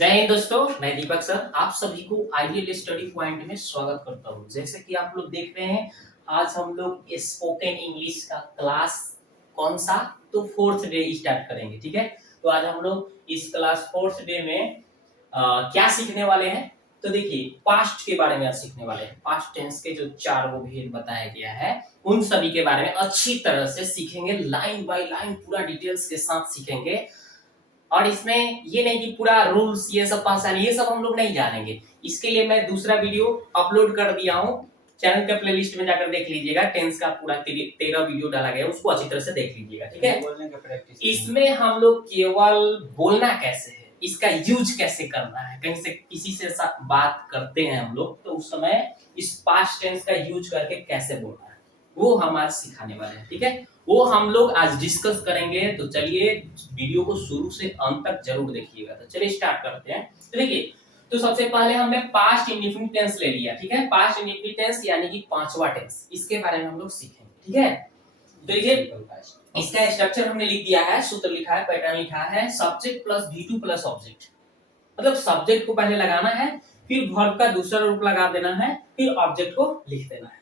जय हिंद दोस्तों, मैं दीपक सर आप सभी को आइडियल स्टडी पॉइंट में स्वागत करता हूं। जैसे कि आप लोग देख रहे हैं, आज हम लोग स्पोकन इंग्लिश का क्लास कौन सा तो फोर्थ डे स्टार्ट करेंगे। ठीक है, तो आज हम लोग इस क्लास फोर्थ डे में क्या सीखने वाले हैं। तो देखिए, पास्ट के बारे में आज सीखने वाले हैं। पास्ट टेंस के जो चार वो भेद बताया गया है, उन सभी के बारे में अच्छी तरह से सीखेंगे। लाइन बाय लाइन पूरा डिटेल्स के साथ सीखेंगे। और इसमें ये नहीं कि पूरा रूल्स ये सब पास ये सब हम लोग नहीं जानेंगे। इसके लिए मैं दूसरा वीडियो अपलोड कर दिया हूँ, चैनल के प्लेलिस्ट में जाकर देख लीजिएगा। टेंस का पूरा 13 वीडियो डाला गया, उसको अच्छी तरह से देख लीजिएगा। ठीक है, बोलने का प्रैक्टिस इसमें हम लोग केवल बोलना कैसे है, इसका यूज कैसे करना है। कहीं से किसी से बात करते हैं हम लोग, तो उस समय इस पास्ट टेंस का यूज करके कैसे बोलना है, वो हम आज सिखाने वाले हैं। ठीक है, वो हम लोग आज डिस्कस करेंगे। तो चलिए वीडियो को शुरू से अंत तक जरूर देखिएगा। तो चलिए स्टार्ट करते हैं। तो देखिए, तो सबसे पहले हमने पास्ट इंडेफिनिट टेंस ले लिया। ठीक है, पास्ट इंडेफिनिट टेंस यानी कि पांचवा टेंस, इसके बारे में हम लोग सीखेंगे। ठीक है, तो देखिए इसका स्ट्रक्चर हमने लिख दिया है, सूत्र लिखा है, पैटर्न लिखा है। Subject plus V2 plus object, मतलब सब्जेक्ट को पहले लगाना है, फिर वर्ब का दूसरा रूप लगा देना है, फिर ऑब्जेक्ट को लिख देना है।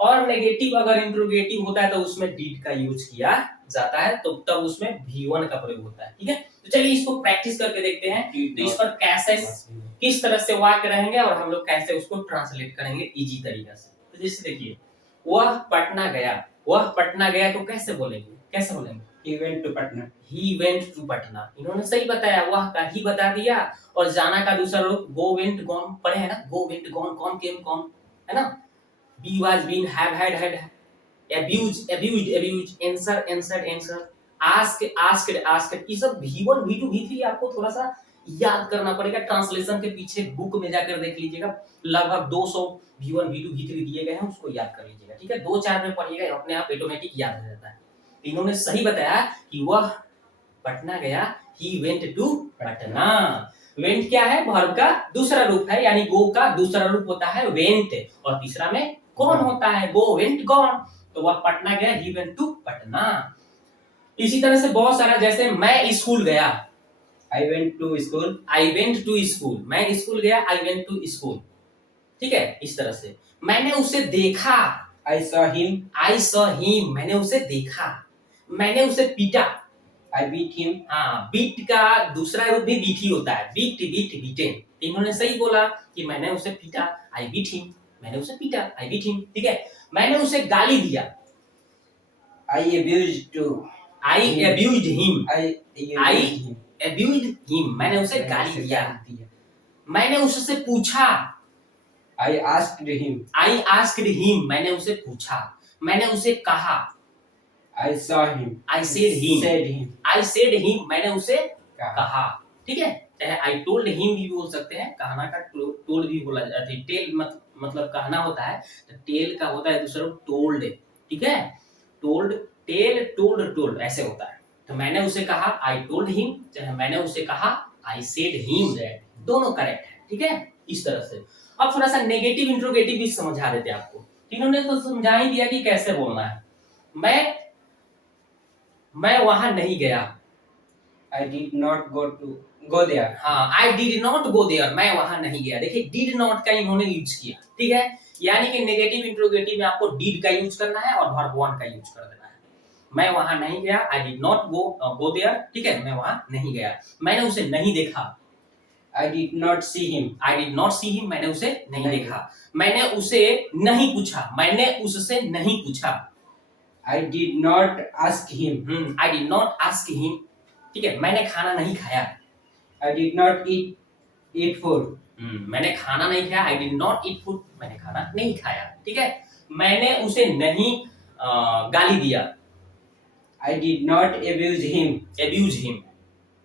और नेगेटिव अगर इंट्रोगेटिव होता है तो उसमें डिड का यूज किया जाता है, तो तब उसमें V1 का प्रयोग होता है। ठीक है, तो चलिए इसको प्रैक्टिस करके देखते हैं। तो इस पर कैसे किस तरह से वाक्य रहेंगे और हम लोग कैसे उसको ट्रांसलेट करेंगे इजी तरीका से। तो जैसे देखिए, वह पटना गया, वह पटना गया तो कैसे बोलेंगे, कैसे बोलेंगे? He went to Patna. He went to Patna। इन्होंने सही बताया, वह का ही बता दिया, और जाना का दूसरा रूप go went gone पढ़े हैं ना, go went gone, come came come, है ना। be was been, have had had, abuse abused abused, answer answered answer, ask asked asked। ये सब V1 V2 V3 आपको थोड़ा सा याद करना पड़ेगा। ट्रांसलेशन के पीछे बुक में जाकर देख लीजिएगा, लगभग 200 V1 V2 V3 दिए गए हैं, उसको याद कर लीजिएगा। ठीक है, 2-4 में पढ़िएगा, अपने आप ऑटोमेटिक याद हो जाता है। इन्होंने सही बताया कि वह पटना गया, he went to Patna. went क्या है, वर्ब का दूसरा रूप है, यानी go का दूसरा रूप होता है went, और तीसरा में gone होता है, go went gone। तो वह पटना गया, he went to पटना। इसी तरह से बहुत सारा, जैसे मैं स्कूल गया, I went to school. I went to school, मैं स्कूल गया, I went to school। ठीक है, इस तरह से। मैंने उसे देखा, I saw him. I saw him, मैंने उसे देखा। मैंने उसे पीटा, I beat him. हाँ, बीट का दूसरा रूप भी बीट ही होता है, बीट बीट बीटेन। इन्होंने सही बोला कि मैंने उसे पीटा, आई बीट हिम, मैंने उसे पीटा, आई बीट हिम। ठीक है, मैंने उसे गाली दिया, I abused to. I abused him, I abused him. Abused him, मैंने उसे गाली दिया। मैंने उससे पूछा, I asked him. I asked him, मैंने उसे पूछा। मैंने उसे कहा, I saw him. I said him, Said him. I said him, मैंने उसे कहा। कहा। ठीक है, चाहे आई टोल्ड हिम भी बोल सकते हैं, कहना का टोल्ड भी बोला जाता है। टेल मतलब कहना होता है, तो टेल का होता है दूसरा टोल्ड। ठीक है, टोल्ड, टेल, टोल्ड, टोल्ड ऐसे होता है। तो मैंने उसे कहा, आई टोल्ड हिम, चाहे मैंने उसे कहा, आई सेड हिम, दैट, दोनों करेक्ट है। ठीक है, इस तरह से। अब थोड़ा सा नेगेटिव इंट्रोगेटिव भी समझा देते हैं आपको। इन्होंने तो समझा ही दिया कि कैसे बोलना है। मैं वहां नहीं गया, I did not go there. हाँ, I did not go there, मैं वहां नहीं गया। देखिए, डिड नॉट का इन्होंने यूज किया। ठीक है, यानी कि नेगेटिव इंट्रोगेटिव में आपको डिड का यूज करना है और वर्ब वन का यूज कर देना है। मैं वहां नहीं गया, I did not go there. ठीक है, मैं वहां नहीं गया। मैंने उसे नहीं देखा, I did not see him. I did not see him, मैंने उसे नहीं देखा। मैंने उसे नहीं पूछा, मैंने उससे नहीं पूछा। I did not ask him. I did not ask him. ठीक है, मैंने खाना नहीं खाया, I did not eat food. मैंने खाना नहीं खाया, आई डिड नॉट ईट फूड, मैंने खाना नहीं खाया। ठीक है, मैंने उसे नहीं गाली दिया, I did not abuse him. Abuse him.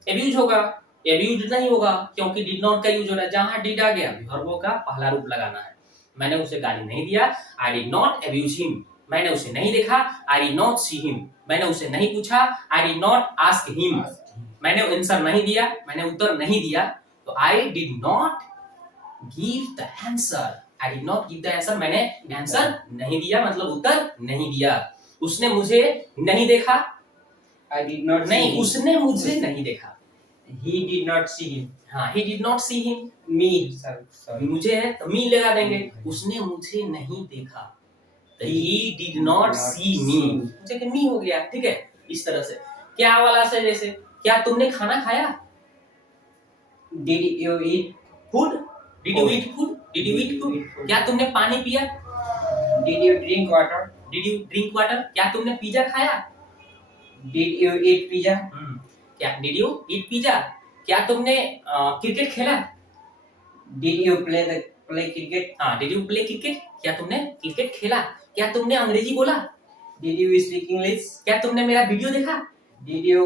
Abuse होगा, एब्यूज नहीं होगा, क्योंकि डिड नॉट का यूज हो रहा है। जहां डिड आ गया, वर्बों का पहला रूप लगाना है। मैंने उसे गाली नहीं दिया, आई डिड नॉट एब्यूज हिम। मैंने उसे नहीं देखा, आई डिड नॉट सी हिम। मैंने उसे नहीं पूछा, आई डिड नॉट आस्क हिम। मैंने आंसर नहीं दिया, मैंने उत्तर नहीं दिया, तो आई did not give the answer. I did not give the answer, मैंने आंसर नहीं दिया, मतलब उत्तर नहीं दिया। उसने मुझे नहीं देखा, I did not see नहीं, him. उसने मुझे नहीं देखा, He did not see him. हाँ, he did not see him. Me. Sorry. मुझे है तो मी लगा देंगे, उसने मुझे नहीं देखा, तो he did not see me, मुझे कि मी हो गया, ठीक है। इस तरह से क्या वाला से, जैसे क्या तुमने खाना खाया, Did you eat? Food, did you eat food, did you eat food, क्या तुमने पानी पिया, Did you drink water? Did you drink water, क्या तुमने पिज्जा खाया, Did you eat pizza? क्या डिड यू ईट पिज्जा, क्या तुमने क्रिकेट खेला, Did you play cricket? हाँ, डिड यू प्ले क्रिकेट, क्या तुमने क्रिकेट खेला, क्या तुमने अंग्रेजी बोला, Did you speak English? क्या तुमने मेरा वीडियो देखा, Did you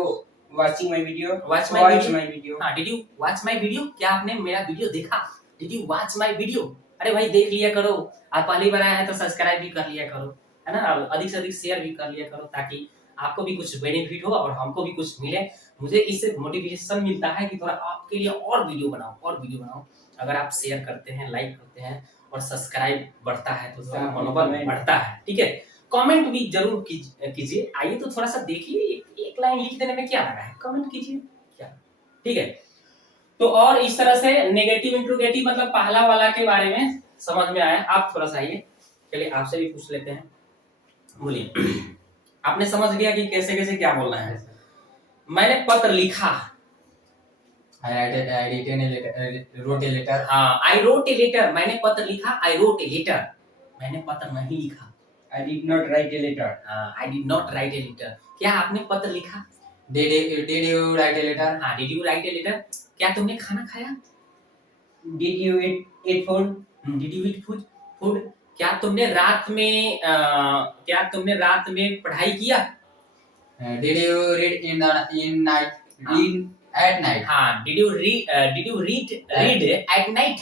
watching my video? Watch my video. हाँ, did you watch my video, क्या आपने मेरा वीडियो देखा, did you watch my video. अरे भाई देख लिया करो, आप पहली बार आए हैं तो सब्सक्राइब भी कर लिया करो, है ना, अधिक से अधिक शेयर भी कर लिया करो, ताकि आपको भी कुछ बेनिफिट हो और हमको भी कुछ मिले। मुझे इससे मोटिवेशन मिलता है कि थोड़ा आपके लिए और वीडियो बनाओ। अगर आप शेयर करते हैं, लाइक करते हैं और सब्सक्राइब बढ़ता है तो थोड़ा मनोबल बढ़ता है, ठीक है। कमेंट भी जरूर कीजिए। आइए तो थोड़ा सा देखिए, एक लाइन लिख देने में क्या लगा है, कमेंट कीजिए क्या, ठीक है। तो और इस तरह से नेगेटिव इंट्रोगेटिव मतलब पहला वाला के बारे में समझ में आया। आप थोड़ा सा आइए, चलिए आपसे भी पूछ लेते हैं, बोलिए। आपने समझ लिया कि कैसे कैसे क्या बोलना है। मैंने पत्र लिखा, I wrote a letter. हाँ, आई रोट ए लेटर, मैंने पत्र लिखा, आई रोट ए लेटर, मैंने पत्र नहीं लिखा, I did not write a letter. I did not write a letter, क्या आपने पत्र लिखा, Did you write a letter? हाँ, did you write a letter, क्या तुमने खाना खाया, Did you eat food? Did you eat food, क्या तुमने रात में पढ़ाई किया, Did you read in night? Read at night. हाँ, did you read at night,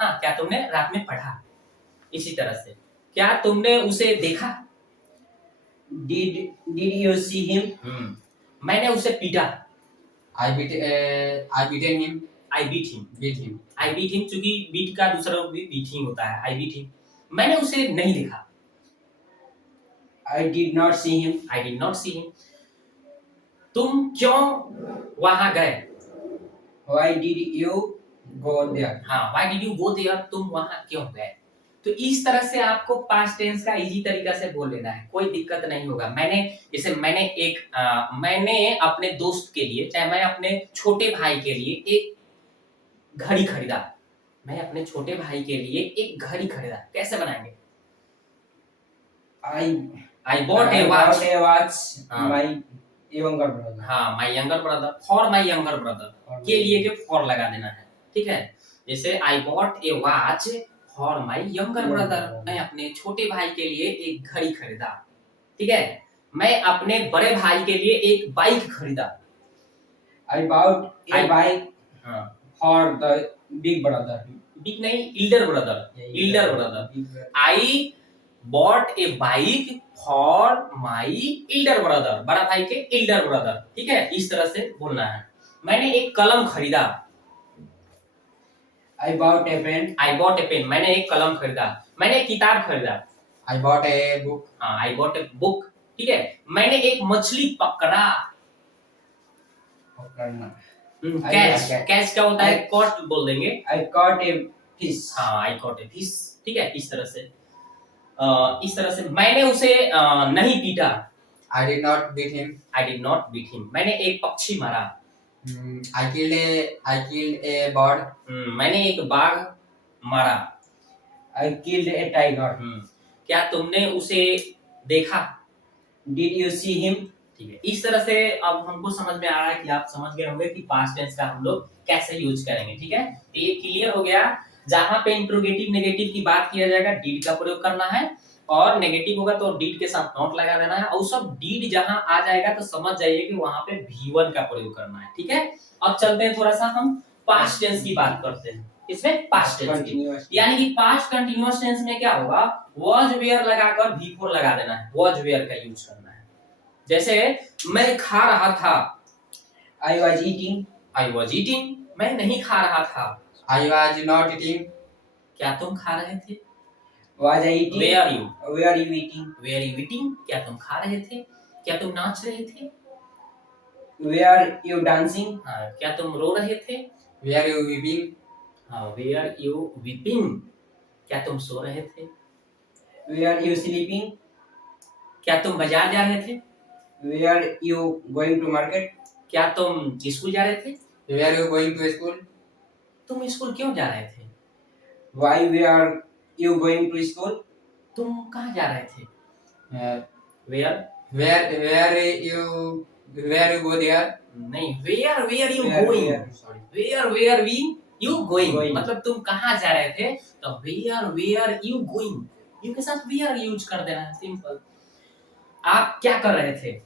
हाँ, क्या तुमने रात में पढ़ा। इसी तरह से क्या तुमने उसे देखा, Did you see him? मैंने उसे पीटा, I beaten him. I beat him, Beat him. चूंकि बीट का दूसरा रूप भी बीटिंग होता है, आई बीट हिम। मैंने उसे नहीं देखा, I did not see him. I did not see him. तुम क्यों वहां गए, Why did you go there? हाँ, why did you go there, तुम वहां क्यों गए। तो इस तरह से आपको पास्ट टेंस का इजी तरीका से बोल लेना है, कोई दिक्कत नहीं होगा। मैंने अपने दोस्त के लिए, चाहे मैं अपने छोटे भाई के लिए एक घड़ी खरीदा, मैं अपने छोटे भाई के लिए एक घड़ी खरीदा, कैसे बनाएंगे, आई bought A watch, bought a watch. हाँ। My younger brother. हाँ, my younger brother, for my younger brother के लिए के फॉर लगा देना है, ठीक है। जैसे आई bought A watch for my younger brother, मैं अपने छोटे भाई के लिए एक घड़ी खरीदा, ठीक है। मैं अपने बड़े भाई के लिए एक बाइक खरीदा, I bought a bike हाँ, for the big brother. Big नहीं, elder brother, I bought a bike for my elder brother, बड़ा भाई के इल्डर ब्रदर, ठीक है। इस तरह से बोलना है। मैंने एक कलम खरीदा, I bought a pen. I bought a pen, मैंने एक कलम खरीदा। मैंने एक किताब खरीदा, I bought a book. हाँ, आई बॉट ए बुक, ठीक है। मैंने एक मछली पकड़ा, पकड़ना. कैच क्या होता है, कॉट बोल देंगे, I caught a fish. हाँ, आई कॉट ए फिश, ठीक है। इस तरह से मैंने उसे नहीं पीटा, I did not beat him. I did not beat him. मैंने एक पक्षी मारा, I killed a bird. मैंने एक बाघ मारा, I killed a tiger. क्या तुमने उसे देखा, Did you see him? ठीक है। इस तरह से अब हमको समझ में आ रहा है कि आप समझ गए होंगे कि पास्ट टेंस का हम लोग कैसे यूज करेंगे, ठीक है। तो ये क्लियर हो गया। जहां पे इंट्रोगेटिव नेगेटिव की बात किया जाएगा, डीड का प्रयोग करना है, और नेगेटिव होगा तो डीड के साथ नॉट लगा देना है, और सब डीड जहां आ जाएगा तो समझ जाइए कि वहां पे V1 का प्रयोग करना है, ठीक है। अब चलते हैं थोड़ा सा हम पास्ट टेंस की बात करते हैं। इसमें पास्ट टेंस की, Continuous. यानी कि पास्ट कंटीन्यूअस टेंस में क्या होगा, वॉज वेयर लगाकर V4 लगा देना है, वॉज वेयर का यूज करना है। जैसे मैं खा रहा था, I was eating. I was eating, मैं नहीं खा रहा था, I was not eating. क्या तुम खा रहे थे, Was I eating? Where you, Where are you eating? Where you eating, क्या तुम खा रहे थे, क्या तुम नाच रहे थे, were you dancing? हाँ, क्या तुम रो रहे थे? Were you weeping? हाँ, were you weeping? क्या तुम सो रहे थे? Were you sleeping? क्या तुम बाजार जा रहे थे? Were you going to market? क्या तुम स्कूल जा रहे थे? Were you going to school? तुम स्कूल क्यों जा रहे थे? Why were you going to school? तुम कहाँ जा रहे थे? Uh, Where? where you go there? नहीं, where you Where, going? where? Sorry. Where we you going? Going. मतलब तुम कहाँ जा रहे थे? तो where you going? you के साथ where यूज कर देना है, सिंपल। आप क्या कर रहे थे?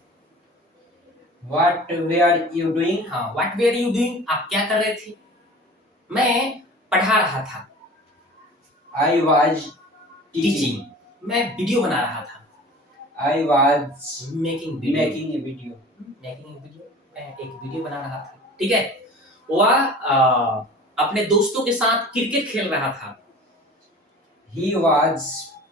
What were you doing? हाँ, what were you doing? आप क्या कर रहे थे? मैं पढ़ा रहा था। I was teaching. मैं वीडियो बना रहा था। I was making video. making a video. Making video. मैं एक वीडियो बना रहा था। ठीक है? वह अपने दोस्तों के साथ क्रिकेट खेल रहा था। He was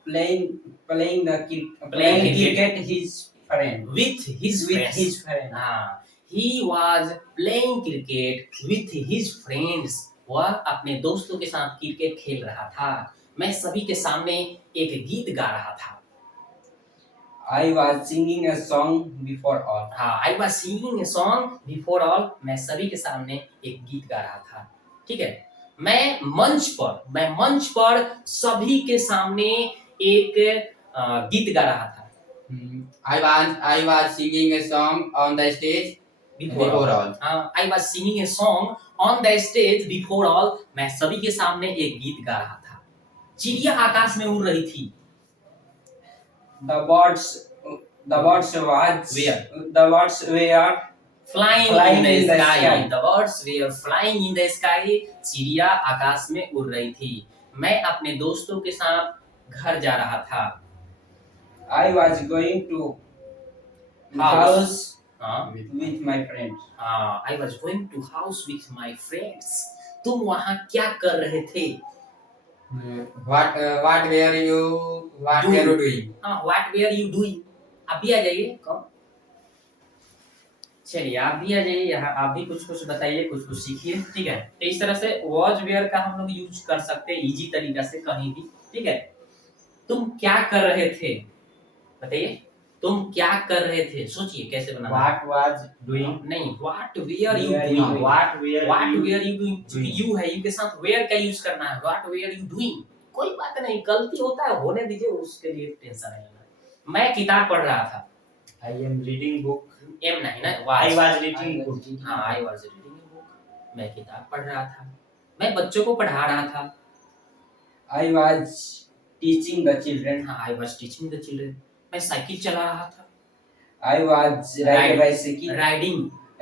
playing cricket his friend With his with friends. his friend. हाँ, he was playing cricket with his friends. वह अपने दोस्तों के साथ क्रिकेट खेल रहा था। मैं सभी के सामने एक गीत गा रहा था। I was singing a song before all. हाँ, I was singing a song before all. मैं सभी के सामने एक गीत गा रहा था। ठीक है? मैं मंच पर सभी के सामने एक गीत गा रहा था। I was singing a song on the stage before all. हाँ, I was singing a song on the stage before all. मैं सभी के सामने एक गीत गा रहा था। चिड़िया आकाश में उड़ रही थी। The birds was Where? The birds were Flying in the sky. The birds were flying in the sky. चिड़िया आकाश में उड़ रही थी। मैं अपने दोस्तों के साथ घर जा रहा था। I was going to house हाँ, with my friends. हाँ, I was going to house with my friends. तुम वहाँ क्या कर रहे थे? What were you doing? हाँ, what were you doing? आप भी आ जाइए। कौन? चलिए, आप भी आ जाइए यहाँ। आप भी कुछ बताइए, कुछ सीखिए। ठीक है? तो इस तरह से was were का हम लोग यूज कर सकते हैं इजी तरीका से कहीं भी। ठीक है? तुम क्या कर रहे थे? बताइए, तुम क्या कर रहे थे? सोचिए कैसे बनाना। What was doing? नहीं, what were you Were doing? you- what were you doing? doing? you है, you के साथ where का यूज करना है। what were you doing? कोई बात नहीं, गलती होता है, होने दीजिए, उसके लिए टेंशन नहीं लेना। मैं किताब पढ़ रहा था। I am reading book. Am नहीं ना, I was। was reading book. हाँ, I was reading a book. मैं किताब पढ़ रहा था। मैं बच्चों को पढ़ा रहा था। I was teaching the children. हाँ, I was teaching the children. मैं साइकिल चला रहा था। I was riding a bicycle.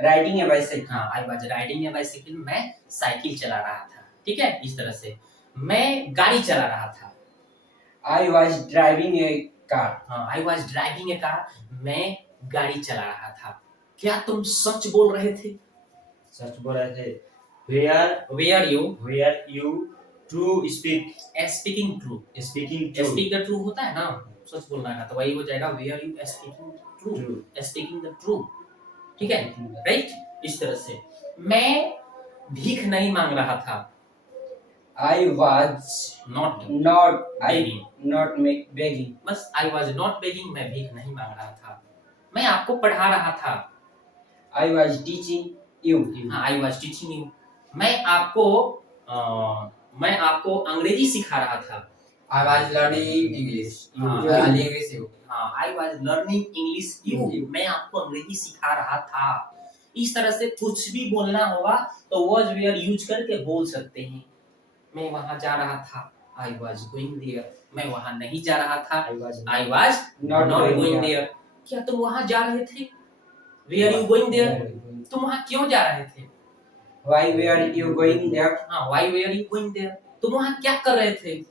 Riding a bicycle. हाँ, I was riding a bicycle. मैं साइकिल चला रहा था। ठीक है? इस तरह से मैं गाड़ी चला रहा था। I was driving a car. हाँ, I was driving a car. मैं गाड़ी चला रहा था। क्या तुम सच बोल रहे थे? सच बोल रहे थे. Where you true speak. Speaking true. Speaking true. Speak the true होता है ना, सच बोलना है, तो वही हो जाएगा where you speaking true. True. Speaking the true. ठीक है? राइट? इस तरह से मैं भीख नहीं मांग रहा था। I was Not begging. बस I was not begging, मैं भीख नहीं मांग रहा था। मैं आपको पढ़ा रहा था। I was teaching you. हाँ, I was teaching you. मैं आपको अंग्रेजी सिखा रहा था। I was learning English. हाँ, English you. हाँ, I was learning English you. मैं आपको अंग्रेजी सिखा रहा था। इस तरह से कुछ भी बोलना होगा तो was were यूज करके बोल सकते हैं। मैं वहां जा रहा था। I was going there. मैं वहां नहीं जा रहा था। I was Not not going going there. there. क्या तुम वहां जा रहे थे? Were you going there? तुम वहां क्यों जा रहे थे? Why were you going there? हाँ, why were you going there? तुम वहां क्या कर रहे थे?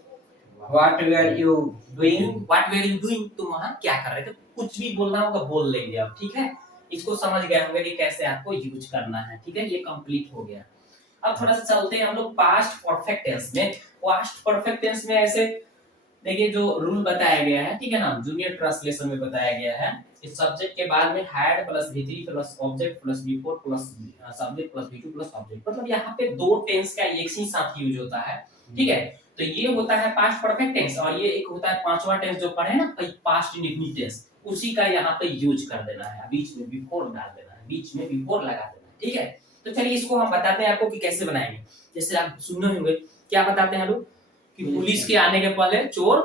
What were you doing? What were you doing? तुम वहां क्या कर रहे थे? कुछ भी बोलना होगा बोल लेंगे आप। ठीक है? इसको समझ गए होंगे कि कैसे आपको यूज करना है। ठीक है? ये कंप्लीट हो गया। अब थोड़ा सा चलते हैं हम लोग पास्ट परफेक्ट टेंस में। पास्ट परफेक्ट टेंस में ऐसे देखिए जो रूल बताया गया है, ठीक है ना, जूनियर ट्रांसलेशन में बताया गया है। इस सब्जेक्ट के बाद में had plus V3 plus object plus V4 plus subject plus V2 plus object, मतलब यहाँ पे दो टेंस का एक ही साथ यूज होता है, ठीक है। तो ये होता है पास्ट परफेक्ट टेंस, और ये एक होता है पांचवा टेंस जो पढ़े ना पास्ट इंडेफिनिट टेंस, उसी का यहाँ पे यूज कर देना है, बीच में बिफोर डाल देना है, बीच में बिफोर लगा देना है, ठीक है। तो चलिए इसको हम बताते हैं आपको कि कैसे बनाएंगे। जैसे आप सुने होंगे क्या बताते हैं लोग कि पुलिस के आने के पहले चोर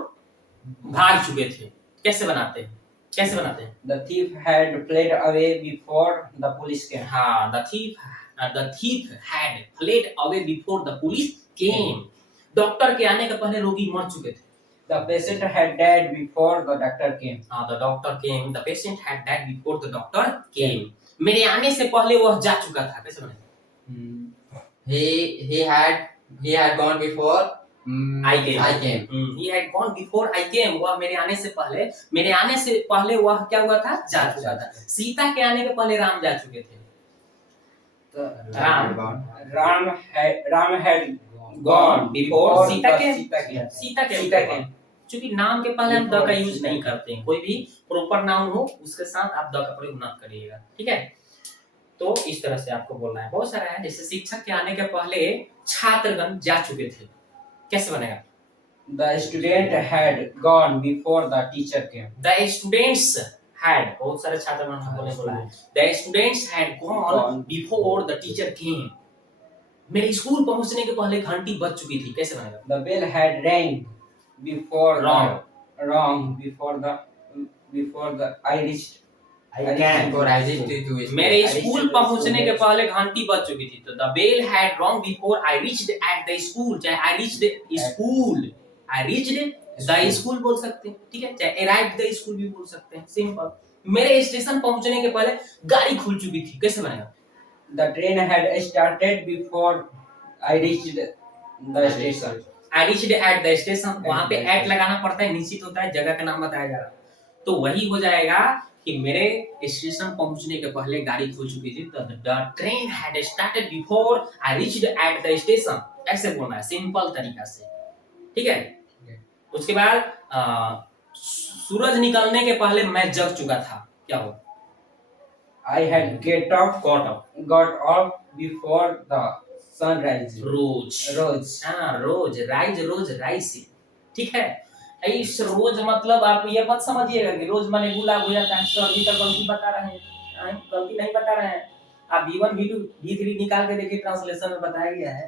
भाग चुके थे, कैसे बनाते हैं, कैसे बनाते हैं? The thief had fled away before the police came. हाँ, the thief had fled away before the police came. Doctor के आने के पहले रोगी मर चुके थे। The patient had died before the doctor came. हाँ, the doctor came. The patient had died before the doctor came. मेरे आने से पहले वह जा चुका था, कैसे बनेगा? He had gone before I came. He had gone before I came. वह मेरे आने से पहले वह क्या हुआ था? जा चुका था। सीता के आने के पहले राम जा चुके थे। Ram had gone before Sita Sita के चूंकि नाम के पहले हम द का यूज नहीं करते हैं, कोई भी प्रॉपर नाउन हो उसके साथ आप द का प्रयोग मत करिएगा, ठीक है। तो इस तरह से आपको बोलना है, बहुत सारा है। जैसे शिक्षक के आने के पहले छात्रगण जा चुके थे, कैसे बनेगा? The student had gone before the teacher came. The students had, बहुत सारे छात्रगण बोला है, The students had gone before the teacher came. मेरे स्कूल पहुंचने के पहले घंटी बज चुकी थी, कैसे बनेगा? The bell had rang before I reached. मेरे स्कूल पहुंचने के पहले घंटी बज चुकी थी, तो the bell had rung before I reached at the school, चाहे I reached the school बोल सकते हैं, ठीक है, चाहे arrived the school भी बोल सकते हैं, सिंपल। मेरे स्टेशन पहुंचने के पहले गाड़ी खुल चुकी थी, कैसे बनेगा? The train had started before I reached the station. I reached at the station, वहां पे at लगाना पड़ता है, निश्चित होता है, जगह का नाम बताया जा रहा है, तो वही हो जाएगा कि मेरे स्टेशन पहुंचने के पहले गाड़ी खुल चुकी थी, तो the train had started before I reached at the station, ऐसे बोलना है सिंपल तरीका से, ठीक है। उसके बाद सूरज निकलने के पहले मैं जग चुका था, क्या हो? I had got off before the sunrise. रोज राइज से, ठीक है। इस रोज मतलब आप ये मत समझिएगा कि रोज माने गुलाब हो जाता है, सर जी तो गलती बता रहे हैं, गलती नहीं बता रहे हैं। आप V1 V2 V3 निकाल के देखिए, ट्रांसलेशन में बताया गया है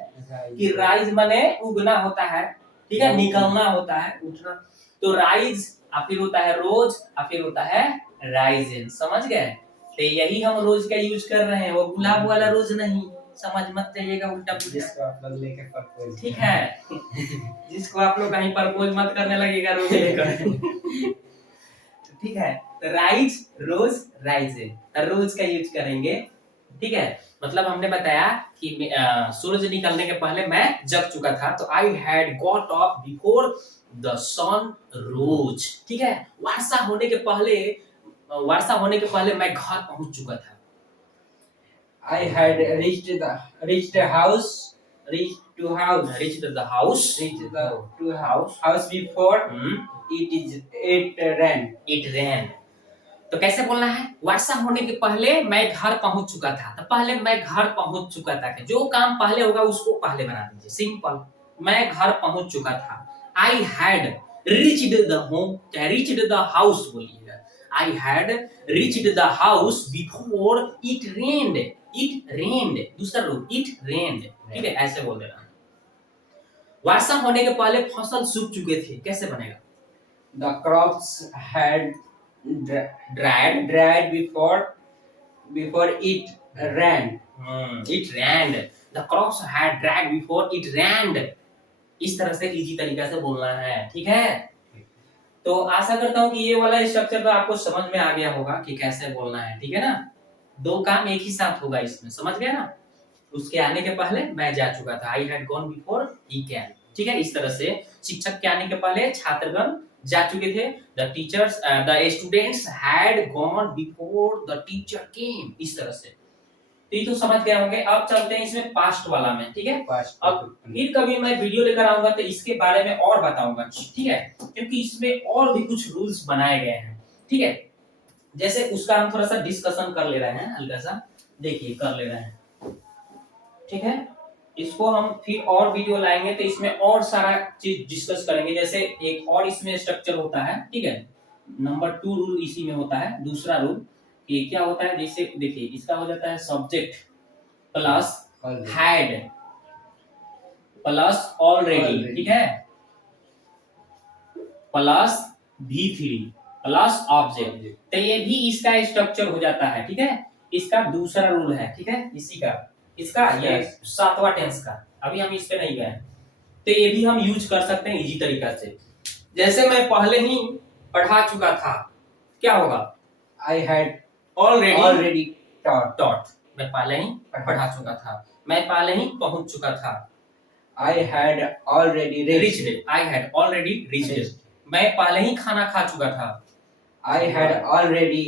कि राइज माने उगना होता है, ठीक है, निकलना होता है, उठना। तो राइज और फिर होता है रोज और फिर होता है राइजिंग, समझ गए? तो यही हम रोज का यूज कर रहे हैं, वो गुलाब वाला रोज नहीं, समझ मत जाइएगा उल्टा पुल्टा, ठीक है। जिसको आप लोग कहीं प्रपोज मत करने लगेगा रोज लेकर, ठीक है। तो राइज रोज राइजिंग, रोज का यूज करेंगे, ठीक है। मतलब हमने बताया कि सूरज निकलने के पहले मैं जग चुका था, तो I had got up before the sun rose, ठीक है। वर्षा होने के पहले मैं घर पहुंच चुका था। I had reached the house before it rained. तो कैसे बोलना है? वर्षा होने के पहले मैं घर पहुंच चुका था, तो पहले मैं घर पहुंच चुका था, जो काम पहले होगा उसको पहले बना दीजिए, सिंपल। मैं घर पहुंच चुका था। I had reached the home, reached the house बोलिएगा। I had reached the house before it rained. दूसरा रूप it rained, ठीक है, ऐसे बोल देना। वर्षा होने के पहले फसल सूख चुके थे, कैसे बनेगा? The crops had dried before it rained. It rained. The crops had dried before it rained. इस तरह से इजी तरीका से बोलना है, ठीक है। तो आशा करता हूँ कि ये वाला स्ट्रक्चर तो आपको समझ में आ गया होगा कि कैसे बोलना है, ठीक है ना। दो काम एक ही साथ होगा इसमें, समझ गए ना। उसके आने के पहले मैं जा चुका था, I had gone before he can, ठीक है। इस तरह से शिक्षक के आने के पहले छात्रगण जा चुके थे, the students had gone before the teacher came, इस तरह से। तो ये तो समझ गए होंगे। अब चलते हैं इसमें पास्ट वाला में, ठीक है। अब फिर कभी मैं वीडियो लेकर आऊंगा तो इसके बारे में और बताऊंगा, ठीक है, क्योंकि इसमें और भी कुछ रूल्स बनाए गए हैं, ठीक है। जैसे उसका हम थोड़ा सा डिस्कशन कर ले रहे हैं, हल्का सा देखिए कर ले रहे हैं, ठीक है। इसको हम फिर और वीडियो लाएंगे तो इसमें और सारा चीज डिस्कस करेंगे। जैसे एक और इसमें स्ट्रक्चर होता है, ठीक है। नंबर 2 रूल इसी में होता है। दूसरा रूल ये क्या होता है, जैसे देखिए इसका हो जाता है subject plus had plus already, ठीक है, प्लस V3 प्लस ऑब्जेक्ट। तो ये भी इसका स्ट्रक्चर हो जाता है, ठीक है। इसका दूसरा रूल है, ठीक है, इसी का, इसका ये 7वां टेंस का। अभी हम इस पे नहीं गए, तो ये भी हम यूज कर सकते हैं इजी तरीका से। जैसे मैं पहले ही पढ़ा चुका था, क्या होगा, I had already taught. Taught, मैं पहले ही पढ़ा चुका था, मैं पहले ही पहुंच चुका था। I had already reached, I had already reached, मैं पहले ही खाना खा चुका था। I had already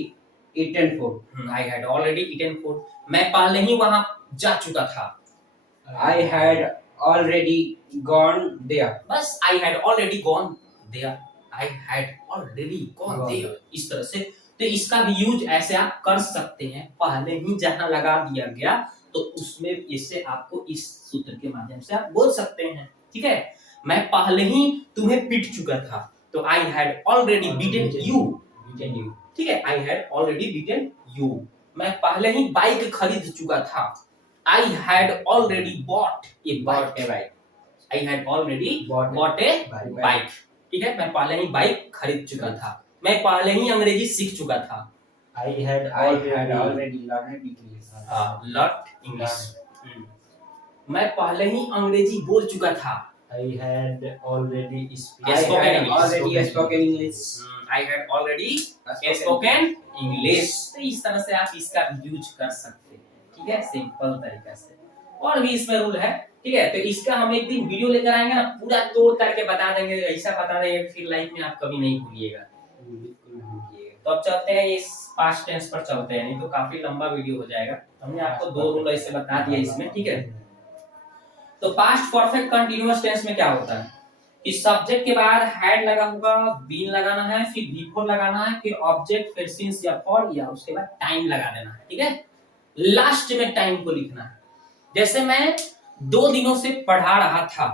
eaten food. I had already eaten food, मैं पहले ही वहां जा चुका था। I had already gone there. बस I had already gone there, I had already gone there, इस तरह से। तो इसका भी यूज ऐसे आप कर सकते हैं, पहले ही जहां लगा दिया गया तो उसमें इससे आपको इस सूत्र के माध्यम से आप बोल सकते हैं, ठीक है। मैं पहले ही तुम्हें पीट चुका था, तो I had already beaten you, ठीक है, आई हैड ऑलरेडी बीटन यू। मैं पहले ही बाइक खरीद चुका था, आई had already bot a bike, I had already bot a bike, ठीक है, मैं पहले ही बाइक खरीद चुका था। मैं पहले ही अंग्रेजी सीख चुका था, I had already learned English. Learn English. मैं पहले ही अंग्रेजी बोल चुका था, I had already I had already spoken English. I had already spoken English. तो इस तरह से आप इसका यूज कर सकते हैं, ठीक है, सिंपल तरीका से। और भी इसमें रूल है, ठीक है। तो इसका हम एक दिन वीडियो लेकर आएंगे ना, पूरा तोड़ करके बता देंगे, ऐसा बता देंगे फिर लाइफ में आप कभी नहीं भूलिएगा। तो अब चलते हैं इस पास्ट टेंस पर चलते हैं, नहीं तो काफी लंबा वीडियो हो जाएगा। हमने आपको 2 रूल ऐसे बता दिया इसमें, ठीक है। तो पास्ट परफेक्ट कंटीन्यूअस टेंस में क्या होता है, इस सब्जेक्ट के बाद हैड लगा होगा, बीन लगाना है, फिर बिफोर लगाना है, फिर ऑब्जेक्ट, फिर सिंस या फॉर, या उसके बाद टाइम लगा देना है, ठीक है। लास्ट में टाइम को लिखना है। जैसे मैं 2 दिनों से पढ़ा रहा था,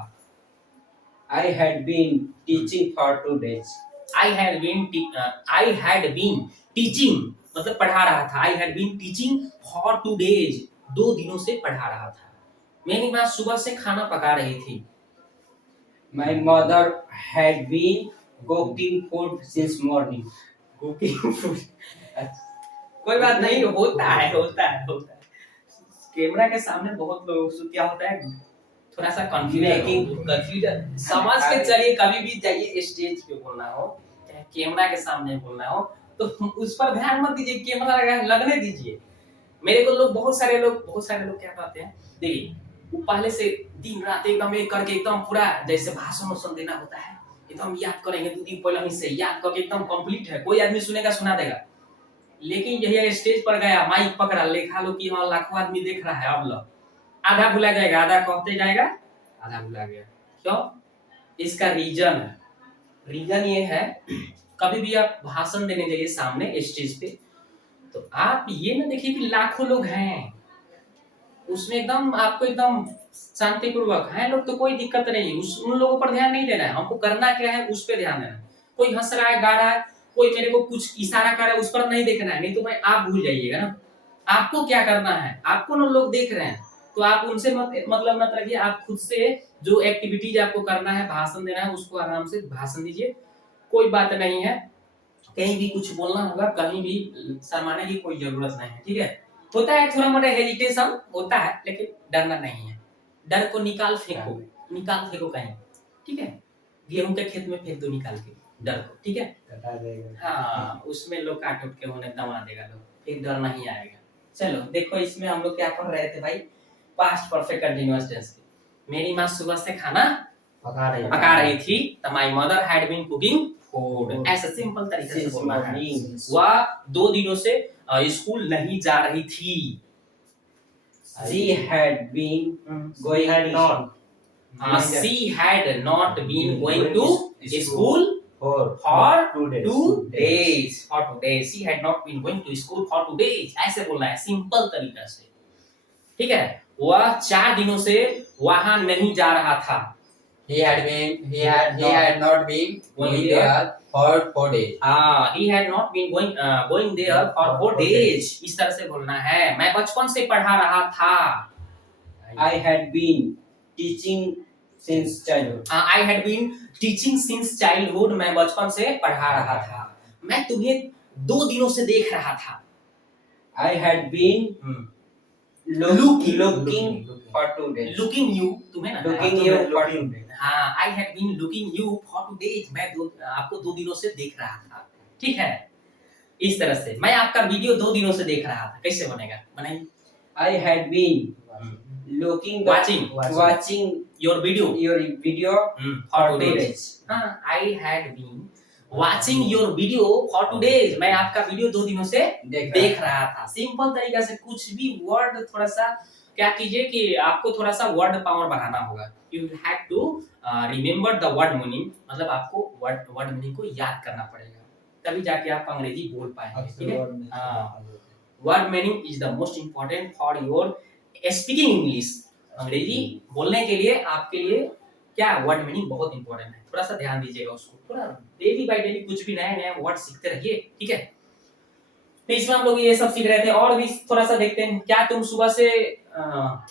I had been teaching for 2 days. I had been teaching मतलब पढ़ा रहा था, I had been teaching for 2 days 2 दिनों से पढ़ा रहा था। मेरी माँ सुबह से खाना पका रही थी, My mother had been cooking food since morning. Cooking food. कोई बात नहीं, होता है। कैमरा के सामने बहुत लोग से क्या होता है, थोड़ा सा कंफ्यूजन समझ के चलिए। कभी भी जाइए स्टेज पे बोलना हो, चाहे कैमरा के सामने बोलना हो, तो उस पर ध्यान मत दीजिए, कैमरा लगने दीजिए। मेरे को लोग बहुत सारे लोग क्या कहते हैं, देखिए वो पहले से दिन रात एकदम एक करके एकदम पूरा जैसे भाषण देना होता है, एकदम याद करेंगे 2 दिन पहले से याद करके एकदम कंप्लीट है, कोई आदमी सुनेगा सुना देगा। लेकिन यही स्टेज पर गया, माइक पकड़ा, लिखा लो कि हाँ लाखों आदमी देख रहा है, अब लो आधा भुला जाएगा, आधा कहते जाएगा, आधा भुला गया। क्यों? इसका रीजन ये है, कभी भी आप भाषण देने जाइए सामने स्टेज पे, तो आप ये ना देखिए कि लाखों लोग हैं उसमें, एकदम आपको एकदम शांतिपूर्वक है लोग, तो कोई दिक्कत नहीं है, उन लोगों पर ध्यान नहीं देना है। हमको करना क्या है, उस पर ध्यान देना है। कोई हंस रहा है, गा रहा है, कोई मेरे को कुछ इशारा कर रहा है, उस पर नहीं देखना है, नहीं तो मैं आप भूल जाइएगा ना। आपको क्या करना है, आपको ना लोग देख रहे हैं तो आप उनसे मतलब मत रखिए, आप खुद से जो एक्टिविटीज आपको करना है, भाषण देना है, उसको आराम से भाषण दीजिए, कोई बात नहीं है। कहीं भी कुछ बोलना होगा, कहीं भी शर्माने की कोई जरूरत नहीं है, ठीक है। होता है थोड़ा मोटा हेजिटेशन होता है, लेकिन डरना नहीं है। डर को निकाल फेंको कहीं, ठीक है। गेहूं के खेत में फेंक दो निकाल के डर को, ठीक है। हाँ, उसमें लोग काट उठ के होने दमा देगा लोग, फिर डर नहीं आएगा। चलो देखो, इसमें हम लोग क्या पढ़ रहे थे भाई, पास्ट परफेक्ट कंटीन्यूअस टेंस। मेरी माँ सुबह से खाना पका रही थी, तो my mother had been cooking food. ऐसा सिंपल तरीके से बोलना है। वह 2 दिनों से स्कूल नहीं जा रही थी। She had been going had not. She had not been going to school for 2 days. 2 days. For 2 days. She had not been going to school for 2 days. ऐसे बोलना है सिंपल तरीका से, ठीक है। वह 4 दिनों से वहां नहीं जा रहा था। He had not been going there for 4 days. He had not been going there for 4 days. इस तरह से बोलना है। मैं बचपन से पढ़ा रहा था। I had been teaching since childhood. I had been teaching since childhood. मैं बचपन से पढ़ा रहा था। मैं तुम्हें 2 दिनों से देख रहा था। I had been looking for 2 days. Looking you, तुम्हें ना Looking you for 2 days. हाँ, I had been looking you for 2 days. मैं आपको 2 दिनों से देख रहा था, ठीक है। इस तरह से मैं आपका वीडियो 2 दिनों से देख रहा था। कैसे बनेगा, बनाइए। I had been watching your video for 2 days. हाँ, I had been watching your video for 2 days. मैं आपका वीडियो 2 दिनों से देख रहा था। सिंपल तरीका से कुछ भी वर्ड थोड़ा सा क्या कीजिए कि आपको थोड़ा सा वर्ड पावर बढ़ाना होगा। You have to remember the word meaning, मतलब आपको वर्ड मीनिंग को याद करना पड़ेगा, तभी जाके आप अंग्रेजी बोल पाएंगे, ठीक है। Word meaning is the most important for your speaking English. अंग्रेजी बोलने के लिए आपके लिए क्या वर्ड मीनिंग बहुत इंपॉर्टेंट है। थोड़ा सा ध्यान दीजिएगा उसको, थोड़ा डेली बाय डेली कुछ भी नए नए वर्ड सीखते रहिए, ठीक है। तो इसमें हम लोग ये सब सीख रहे थे, और भी थोड़ा सा देखते हैं। क्या तुम सुबह से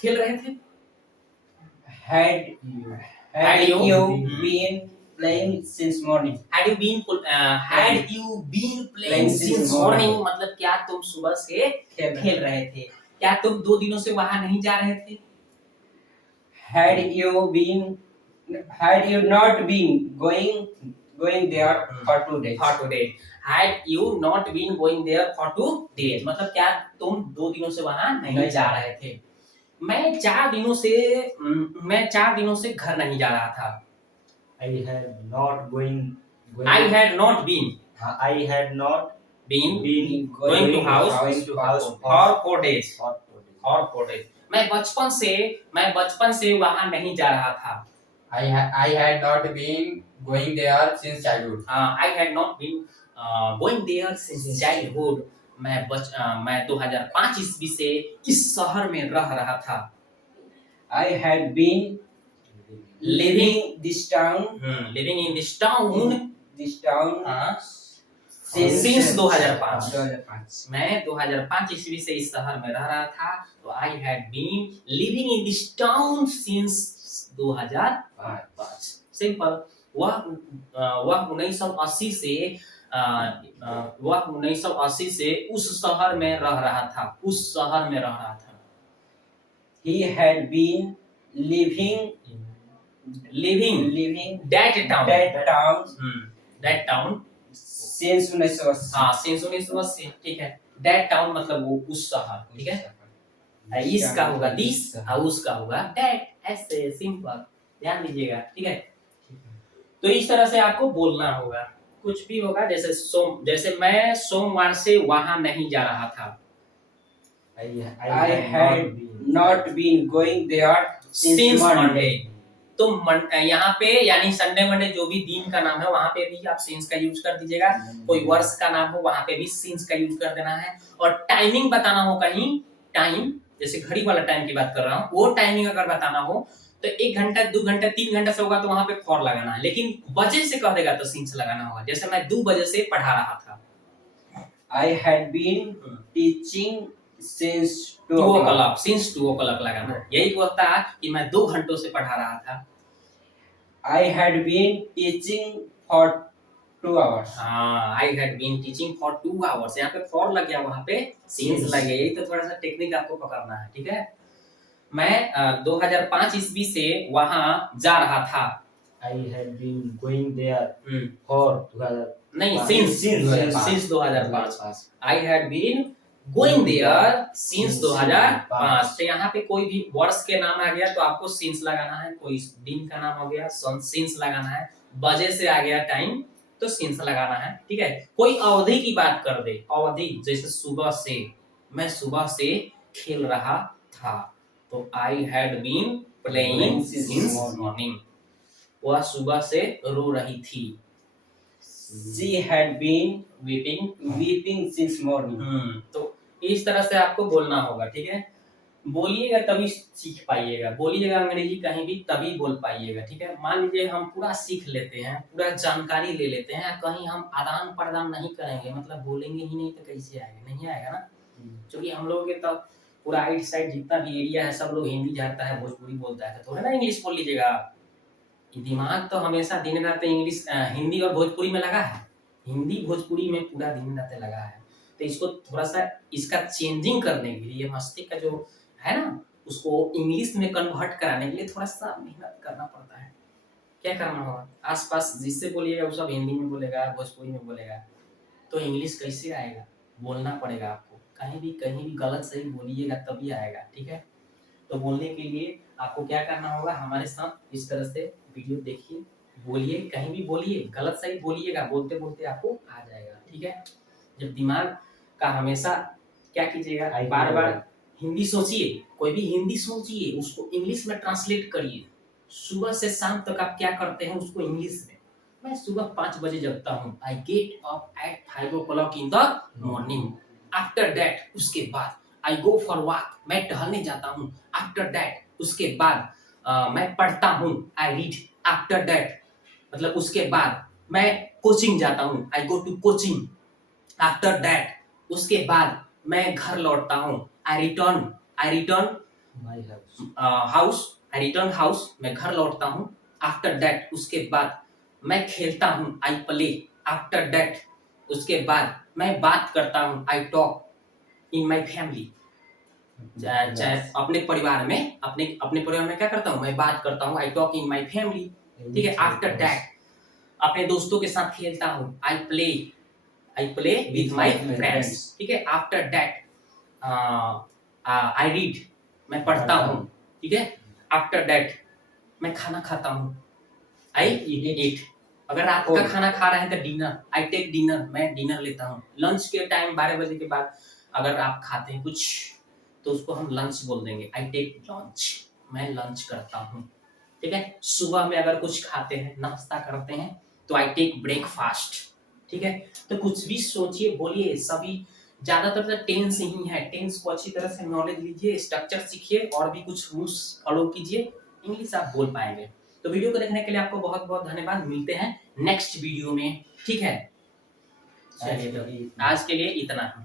खेल रहे थे? Had you been playing since morning? Had you been playing since morning? मतलब क्या तुम सुबह से खेल रहे थे? क्या तुम 2 दिनों से वहां नहीं जा रहे थे? Had you not been going there for 2 days? For 2 days. Had you not been going there for 2 days? मतलब क्या तुम 2 दिनों से वहां नहीं जा रहे थे? मैं 4 दिनों से घर नहीं जा रहा था। I had not been going to house for 4 days. मैं बचपन से वहां नहीं जा रहा था। I had not been going there since childhood. I had not been going there since childhood. मैं 2005 ईस्वी से इस शहर में रह रहा था। I had been living in this town since 2005. मैं 2005 ईस्वी से इस शहर में रह रहा था। तो I had been living in this town since 2005. Simple. वह 1980 से उस शहर में रह रहा था। He had been living that town since 1980. हाँ, since 1980, ठीक है। that town मतलब वो उस शहर, ठीक है। इसका होगा this और उसका होगा that, ऐसे सिंपल ध्यान दीजिएगा, ठीक है। तो इस तरह से आपको बोलना होगा। कुछ भी होगा, जैसे मैं सोमवार से वहां नहीं जा रहा था। I had not been going there since Monday. तो यहाँ पे यानी संडे मंडे जो भी दिन का नाम है वहां पे भी आप सिंस का यूज कर दीजिएगा। कोई वर्ष का नाम हो वहां पे भी सिंस का यूज कर देना है। और टाइमिंग बताना हो कहीं, टाइम जैसे घड़ी वाला टाइम की बात कर रहा हूँ, वो टाइमिंग अगर बताना हो तो 1 घंटा 2 घंटा 3 घंटा से होगा तो वहां पे फॉर लगाना है। लेकिन बजे से कह देगा तो सिंस लगाना होगा। जैसे मैं 2 बजे से पढ़ा रहा था। I had been teaching since 2 o'clock. Since 2 o'clock लगाना। यही होता है कि मैं 2 घंटों से पढ़ा रहा था। I had been teaching for 2 hours. हाँ, I had been teaching for 2 hours. यहाँ पे for लग गया, वहाँ पे since लग गया। यही तो थोड़ा सा टेक्निक आपको पकड़ना है, ठीक है। मैं 2005 ईस्वी से वहां जा रहा था। I had been going there for 2000. नहीं, since 2005. I had been going there since 2005. तो यहाँ पे कोई भी वर्ष के नाम आ गया तो आपको since लगाना है। कोई दिन का नाम हो गया since लगाना है। बजे से आ गया टाइम तो since लगाना है, ठीक है। कोई अवधि की बात कर दे, अवधि जैसे सुबह से, मैं सुबह से खेल रहा था तो I had been playing since morning. वह सुबह से रो रही थी। She had been weeping since morning. तो इस तरह से आपको बोलना होगा, ठीक है। बोलिएगा तभी सीख पाइएगा, बोलिएगा अंग्रेजी कहीं भी तभी बोल पाइएगा, ठीक है। मान लीजिए हम पूरा सीख लेते हैं, पूरा जानकारी ले लेते हैं, कहीं हम आदान प्रदान नहीं करेंगे, मतलब बोलेंगे ही नहीं तो कैसे आएगा, नहीं आएगा ना। क्योंकि हम लोग के तो पूरा आइट साइड जितना भी एरिया है सब लोग हिंदी जानता है, भोजपुरी बोलता है, तो है ना इंग्लिश बोल लीजिएगा। दिमाग तो हमेशा दिन रात इंग्लिश हिंदी और भोजपुरी में लगा है, हिंदी भोजपुरी में पूरा दिन रात लगा है। तो इसको थोड़ा सा इसका चेंजिंग करने के लिए मस्तिष्क का जो है ना उसको इंग्लिश में कन्वर्ट कराने के लिए थोड़ा सा मेहनत करना पड़ता है। क्या करना होगा, आसपास जिससे बोलिएगा वो सब हिंदी में बोलेगा, भोजपुरी में बोलेगा, तो इंग्लिश कैसे आएगा, बोलना पड़ेगा आपको। कहीं भी गलत सही बोलिएगा तभी आएगा, ठीक है। तो बोलने के लिए आपको क्या करना होगा, हमारे साथ इस तरह से वीडियो देखिए, बोलिए, कहीं भी बोलिए, गलत सही बोलिएगा, बोलते बोलते आपको आ जाएगा, ठीक है। जब दिमाग का हमेशा क्या कीजिएगा, बार बार हिंदी सोचिए, कोई भी हिंदी सोचिए, उसको इंग्लिश में ट्रांसलेट करिए। सुबह से शाम तक आप क्या करते हैं उसको इंग्लिश में। मैं सुबह 5 बजे जगता हूँ, I get up at 5 o'clock in the morning. After that उसके बाद आई गो फॉर वॉक, मैं टहलने जाता हूँ। आफ्टर दैट उसके बाद मैं पढ़ता हूँ, आई रीड। आफ्टर दैट मतलब उसके बाद मैं कोचिंग जाता हूँ, I go to coaching. After that उसके बाद मैं घर लौटता हूँ, I return My house. House, I return house, मैं घर लौटता हूँ। आफ्टर दैट उसके बाद मैं खेलता हूँ, आई प्ले। आफ्टर दैट उसके बाद मैं बात करता हूँ, I talk in my family. चाहे अपने परिवार में, अपने परिवार में क्या करता हूँ, मैं बात करता हूँ, I talk in my family, ठीक है। आफ्टर दैट अपने दोस्तों के साथ खेलता हूँ, I play with my friends, ठीक है। आफ्टर दैट आई रीड, मैं पढ़ता हूँ, ठीक है। आफ्टर दैट मैं खाना खाता हूँ, आई ईट। अगर रात का खाना खा रहे हैं तो डिनर, आई टेक डिनर, मैं डिनर लेता हूँ। लंच के टाइम 12 बजे के बाद अगर आप खाते हैं कुछ तो उसको हम लंच बोल देंगे, आई टेक लंच, मैं लंच करता हूँ, ठीक है। सुबह में अगर कुछ खाते हैं, नाश्ता करते हैं, तो आई टेक ब्रेकफास्ट, ठीक है। तो कुछ भी सोचिए, बोलिए, सभी ज्यादातर तो टेंस ही है, टेंस को अच्छी तरह से नॉलेज लीजिए, स्ट्रक्चर सीखिए और भी कुछ रूल्स फॉलो कीजिए, इंग्लिश आप बोल पाएंगे। तो वीडियो को देखने के लिए आपको बहुत बहुत धन्यवाद, मिलते हैं नेक्स्ट वीडियो में, ठीक है। चलिए तो आज के लिए इतना ही।